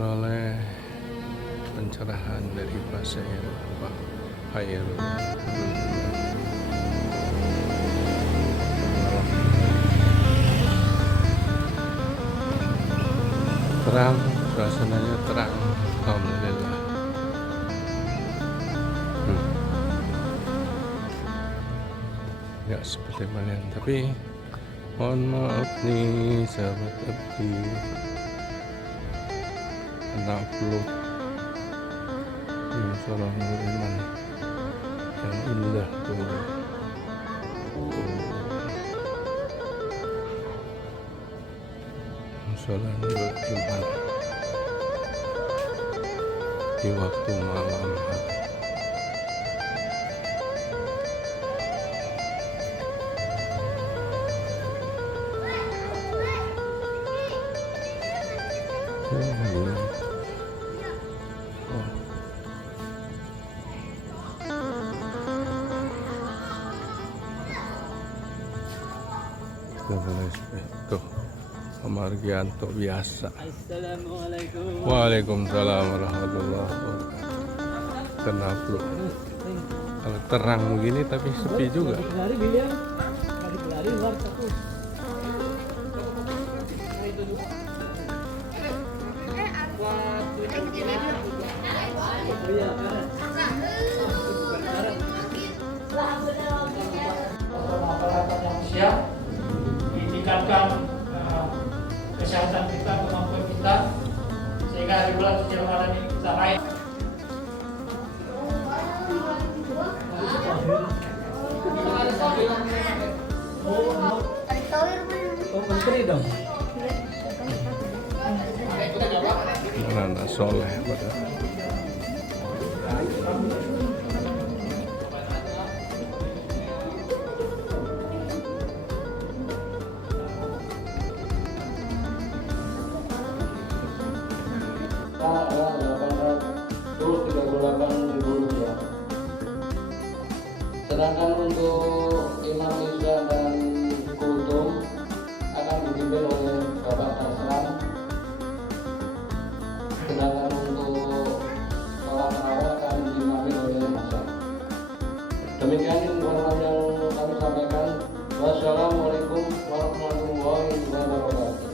memperoleh pencerahan dari pasir air terang, suasananya terang, alhamdulillah. Nggak seperti kalian, tapi mohon maaf nih sahabat abdi, kena upload ini seorang iman yang indah tuh. Sholat Jumat di waktu malam hari. Tuh, Margianto biasa. Assalamualaikum. Waalaikumsalam warahmatullahi wabarakatuh. Kenapa kalau terang begini tapi sepi juga. Lari William, lari luar satu. Masyarakat yang siap ditingkatkan kesehatan kita, kemampuan kita, sehingga di bulan suci Ramadan ini bisa raih. Menteri dong. Anak soleh pada. Rp838.000. Sedangkan untuk Imam Isya dan Kultum akan dipimpin oleh Bapak Tasram. Sedangkan untuk sholat tarawih akan dipimpin oleh Masya. Demikian informasi yang kami sampaikan. Wassalamualaikum warahmatullahi wabarakatuh.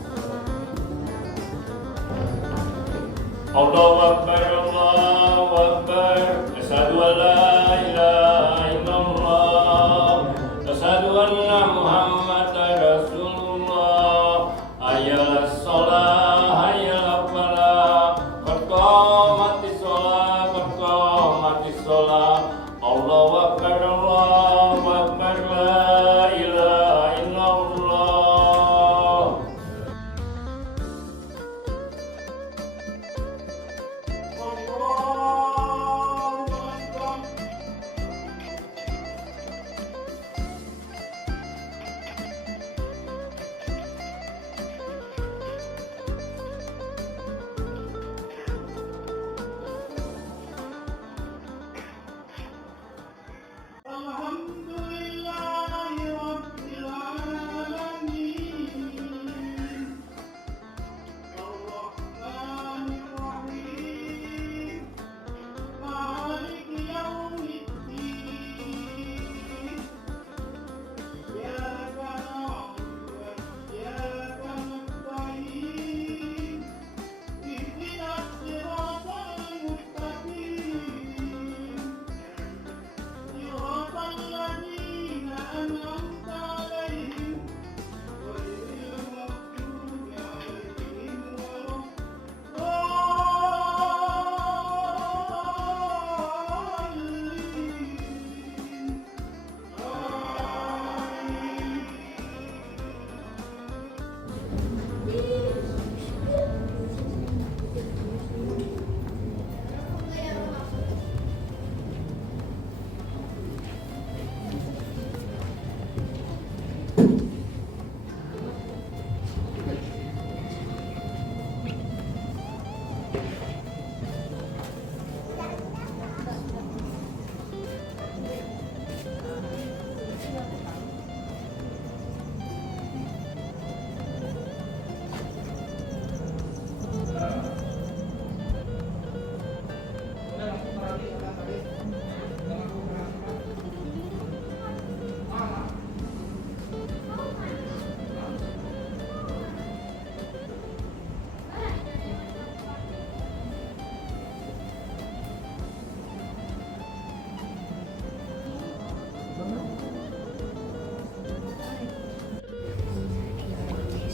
Allahu Akbar, Allahu Akbar. Asyhadu an la ilaha illallah. Asyhadu anna Muhammadar Rasulullah. Hayyalas shalah, hayyal falah. Qad qamatis shalah, qad qamatis shalah. Allahu Akbar, Allahu Akbar. La ilaha illallah.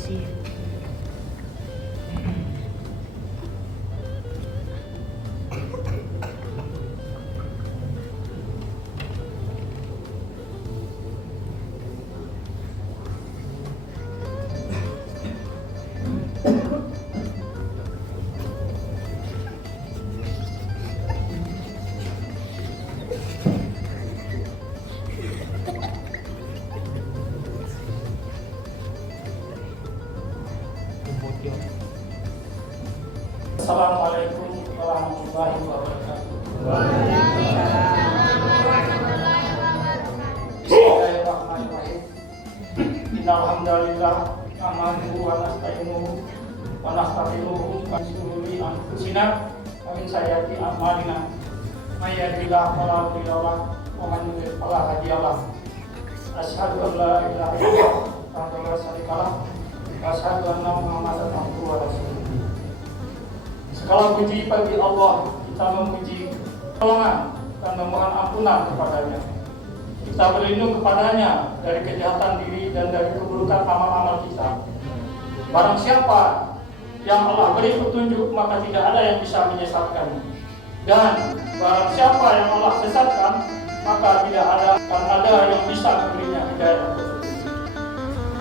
polisi. Assalamualaikum warahmatullahi wabarakatuh. Bismillahirrahmanirrahim. Innalhamdalillah nahmaduhu wa nasta'inuhu wa nastaghfiruhu wa nasta'inu anfusina wa min sayyiati a'malina. May yahdihillahu fala mudilla lahu wa man yudlil fala hadiya lahu. Asyhadu an la ilaha illallah wahdahu la syarika lahu wa asyhadu anna Muhammadan abduhu wa rasuluh. Segala puji bagi Allah, kita memuji pertolongan dan memohon ampunan kepadanya. Kita berlindung kepadanya dari kejahatan diri dan dari keburukan amal-amal kita. Barang siapa yang Allah beri petunjuk, maka tidak ada yang bisa menyesatkannya. Dan barang siapa yang Allah sesatkan, maka tidak ada yang bisa memberinya hidayah.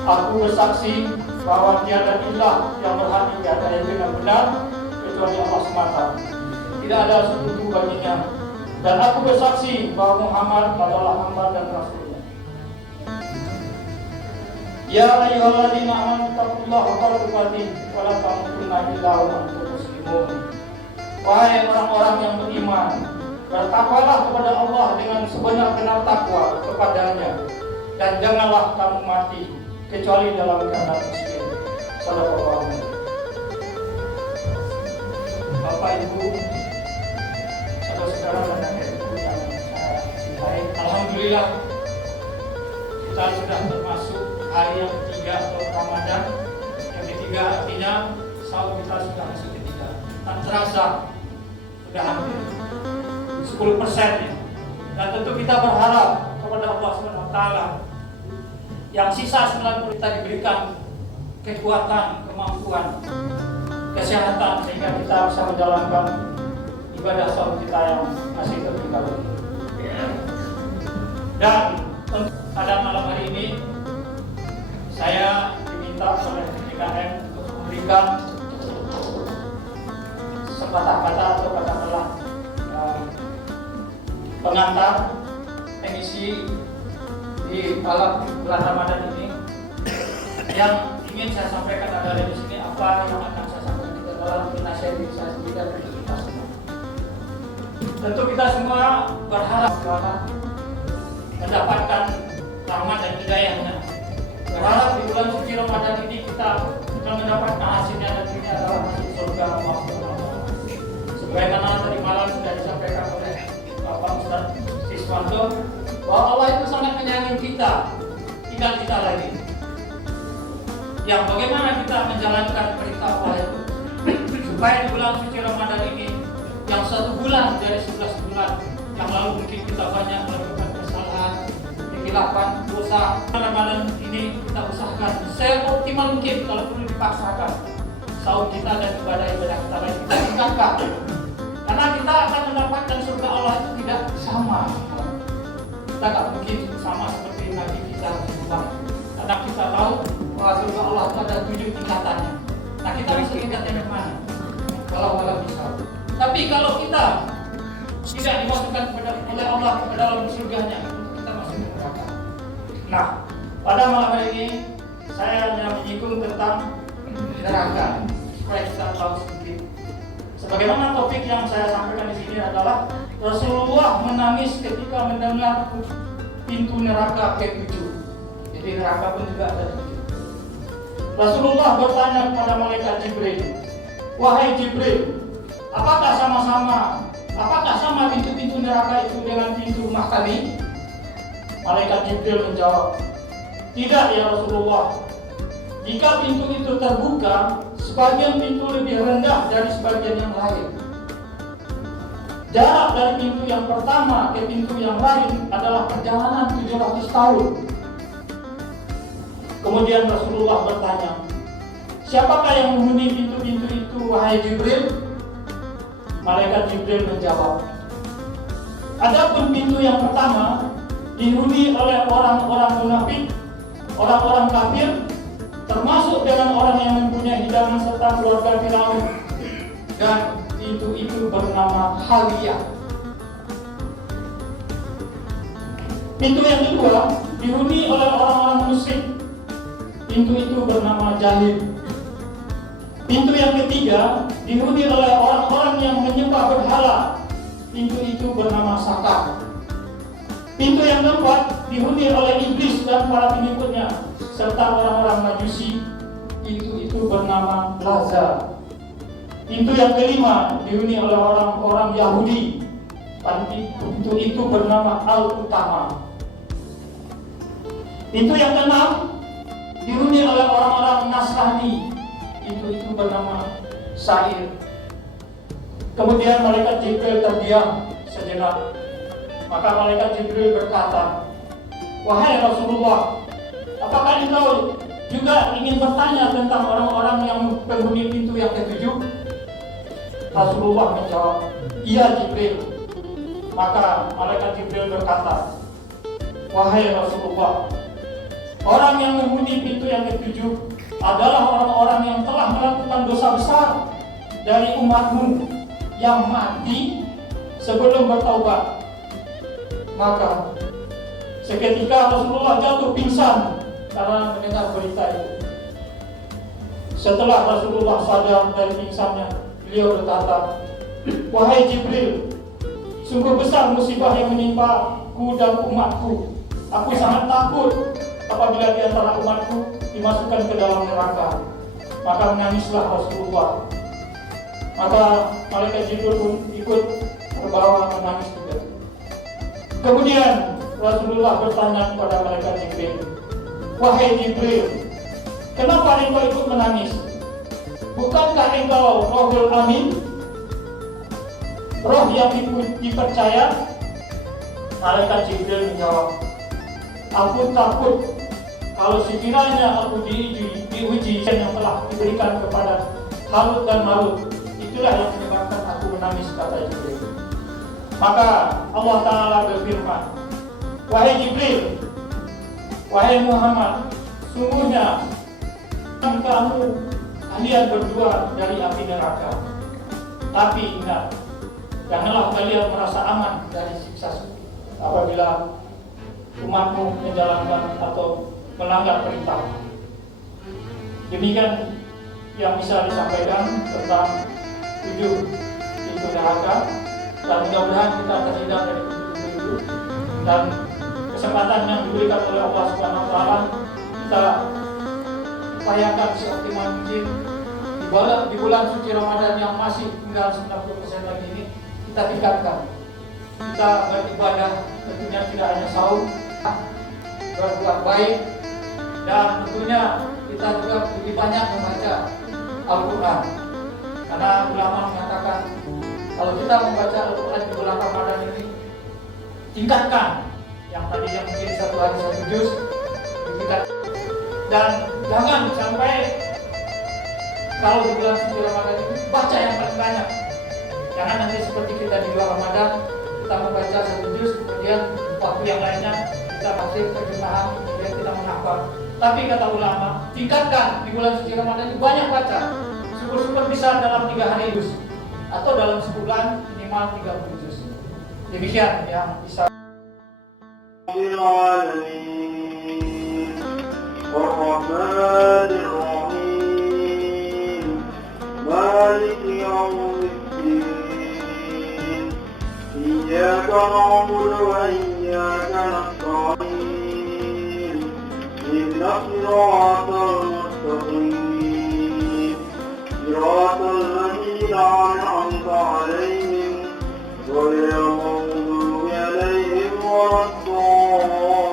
Aku bersaksi bahwa tiada ilah yang berhak diibadahi dengan benar kecuali Allah semata. Tidak ada sekutu baginya. Dan aku bersaksi bahwa Muhammad adalah hamba dan rasulnya. Ya ayyuhalladzina amanu taqullaha haqqa tuqatih wa la tamutunna illa wa antum muslimun. Wahai orang-orang yang beriman, bertakwalah kepada Allah dengan sebenar-benar takwa kepadanya, dan janganlah kamu mati kecuali dalam keadaan muslim. Shallallahu alaihi wasallam. Bapak Ibu, saudara-saudara dan adik-adik yang saya cintai, alhamdulillah kita sudah termasuk hari yang ketiga atau Ramadan. Yang ketiga artinya saum kita sudah masuk ketiga. Tak terasa sudah hampir 10% ya. Dan tentu kita berharap kepada Allah SWT yang sisa 90 kita diberikan kekuatan, kemampuan, kesehatan sehingga kita bisa menjalankan ibadah saum kita yang masih tertinggal. Dan pada malam hari ini saya diminta oleh DKM untuk memberikan sepatah kata atau katakanlah pengantar emisi di malam bulan Ramadan ini. Yang ingin saya sampaikan adalah di sini apa yang akan saya sampaikan di dalam nasihat diri saya sendiri dan untuk kita semua. Tentu kita semua berharap bahwa mendapatkan rahmat dan hidayahnya. Berharap di bulan suci Ramadan ini kita akan mendapatkan hasilnya, dan ini adalah hasil surga Allah. Sebagaimana tadi malam sudah disampaikan oleh Bapak Ustaz Siswanto bahwa Allah itu sangat menyayangi kita, tinggal kita lagi. Yang bagaimana kita menjalankan perintah Allah itu supaya di bulan suci Ramadan ini yang 1 bulan dari 11 bulan yang lalu mungkin kita banyak melakukan kesalahan, kehilapan, dosa. Ramadan ini kita usahakan seoptimal mungkin, kalau perlu dipaksakan saum kita dan ibadah-ibadah kita lain kita tingkatkan, karena kita akan mendapatkan surga Allah itu tidak sama. Kita tidak mungkin sama seperti Nabi kita sebelum, karena kita tahu bahwa surga Allah itu ada 7 tingkatannya. Nah, kita bisa tingkatnya yang mana? Walau bisa. Tapi kalau kita tidak dimasukkan oleh Allah ke dalam surganya, kita masuk ke neraka. Nah, pada malam hari ini saya hanya menyinggung tentang neraka supaya kita tahu sedikit. Sebagaimana topik yang saya sampaikan di sini adalah Rasulullah menangis ketika mendengar pintu neraka ke-7. Jadi neraka pun juga ada 7. Rasulullah bertanya kepada malaikat Jibril, "Wahai Jibril, apakah sama pintu-pintu neraka itu dengan pintu rumah kami?" Malaikat Jibril menjawab, "Tidak ya Rasulullah. Jika pintu itu terbuka, sebagian pintu lebih rendah dari sebagian yang lain. Jarak dari pintu yang pertama ke pintu yang lain adalah perjalanan 700 tahun. Kemudian Rasulullah bertanya, siapakah yang menghuni pintu-pintu itu, wahai Jibril? Malaikat Jibril menjawab, adapun pintu yang pertama dihuni oleh orang-orang munafik, orang-orang kafir, termasuk dengan orang yang mempunyai hidangan serta keluarga Firaun, dan pintu itu bernama Haliyah. Pintu yang kedua dihuni oleh orang-orang musyrik, pintu itu bernama Jahil. Pintu yang ketiga dihuni oleh orang-orang yang menyembah berhala, pintu itu bernama Saka. Pintu yang keempat dihuni oleh iblis dan para pengikutnya serta orang-orang Majusi, pintu itu bernama Laza. Pintu yang kelima dihuni oleh orang-orang Yahudi, pintu itu bernama Al-Utama. Pintu yang keenam dihuni oleh orang-orang Nasrani, pintu itu bernama Sair. Kemudian malaikat Jibril terdiam sejenak. Maka malaikat Jibril berkata, wahai Rasulullah, apakah engkau juga ingin bertanya tentang orang-orang yang penghuni pintu yang ketujuh? Rasulullah menjawab, iya Jibril. Maka malaikat Jibril berkata, wahai Rasulullah, orang yang menghuni pintu yang ketujuh adalah orang-orang yang telah melakukan dosa besar dari umatmu yang mati sebelum bertaubat. Maka seketika Rasulullah jatuh pingsan karena mendengar berita itu. Setelah Rasulullah sadar dari pingsannya, beliau berkata, wahai Jibril, sungguh besar musibah yang menimpaku dan umatku. Aku sangat takut apabila di antara umatku dimasukkan ke dalam neraka. Maka menangislah Rasulullah. Maka malaikat Jibril pun ikut terbawa menangis juga. Kemudian Rasulullah bertanya kepada malaikat Jibril, wahai Jibril, kenapa engkau ikut menangis? Bukankah engkau Rohul Amin, roh yang dipercaya? Malaikat Jibril menjawab, aku takut kalau sekiranya aku diuji yang telah diberikan kepada Harut dan Marut, itulah yang menyebabkan aku menangis, kata Jibril. Maka Allah Ta'ala berfirman, wahai Jibril, wahai Muhammad, sungguhnya kalian berdua dari api neraka. Tapi ingat, janganlah kalian merasa aman dari siksa apabila umatmu menjalankan atau melanggar perintah. Demikian yang bisa disampaikan tentang 7 pintu neraka, dan mudah-mudahan kita terhindar dari pintu itu, dan kesempatan yang diberikan oleh Allah Subhanahu wa taala kita upayakan seoptimal mungkin di bulan suci Ramadan yang masih tinggal 90% lagi ini, kita tingkatkan. Kita beribadah tentunya tidak hanya saum, berbuat baik, dan tentunya kita juga lebih banyak membaca Al-Quran. Karena ulama mengatakan kalau kita membaca Al-Quran di bulan Ramadan ini, tingkatkan yang tadinya mungkin 1 hari 1 juz, tingkatkan. Dan jangan sampai kalau di bulan suci Ramadan ini baca yang paling banyak. Jangan nanti seperti kita di luar Ramadan, kita membaca 1 juz, kemudian waktu yang lainnya kita tafsir terjemahan, kemudian kita menghafal. Tapi kata ulama, tingkatkan di bulan suci Ramadan ini banyak baca. Syukur-syukur bisa dalam 3 hari juz, atau dalam sebulan minimal 30 juz. Demikian yang bisa. الرحمن الرحيم مالك يوم الدين إياك نعبد وإياك نستعين اهدنا الصراط المستقيم صراط الذين أنعمت عليهم غير المغضوب عليهم ولا الضالين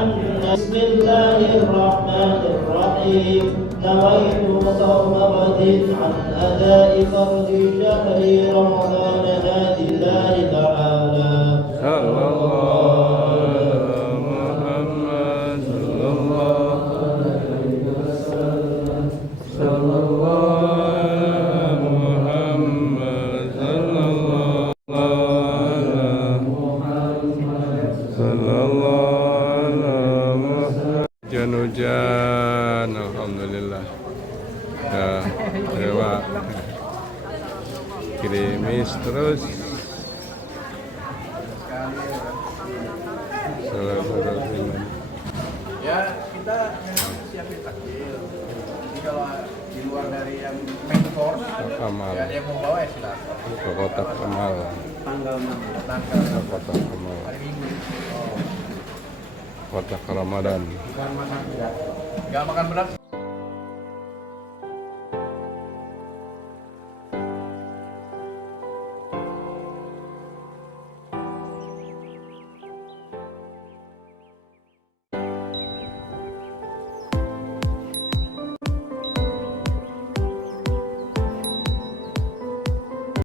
بسم الله الرحمن الرحيم نويت صوم غد عن أداء فرض شهر رمضان هذه الله تعالى صلى الله على محمد صلى الله عليه وسلم صلى الله على محمد صلى الله على محمد صلى الله على محمد. Hujan-hujan, alhamdulillah. Ya, Pak. Kirimis terus. Ya kita memang siapin takjil. Jadi kalau di luar dari yang main course, Amal. ya dia mau bawa ya silakan. Ke kotak Amal. Tanggal Ke kotak Amal. hari Minggu. Kotak Ramadan. Bukan makan berat. Nggak makan berat.